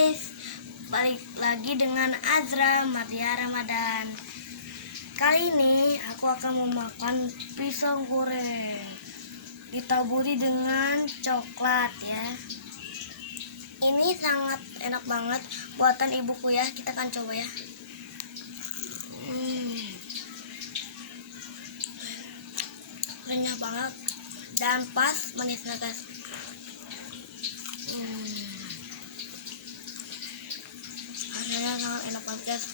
guys, balik lagi dengan Azra Mardia Ramadan. Kali ini aku akan memakan pisang goreng ditaburi dengan coklat ya. Ini sangat enak banget buatan ibuku ya. Kita akan coba ya. Renyah banget dan pas manisnya guys. Rasanya sangat enak banget guys.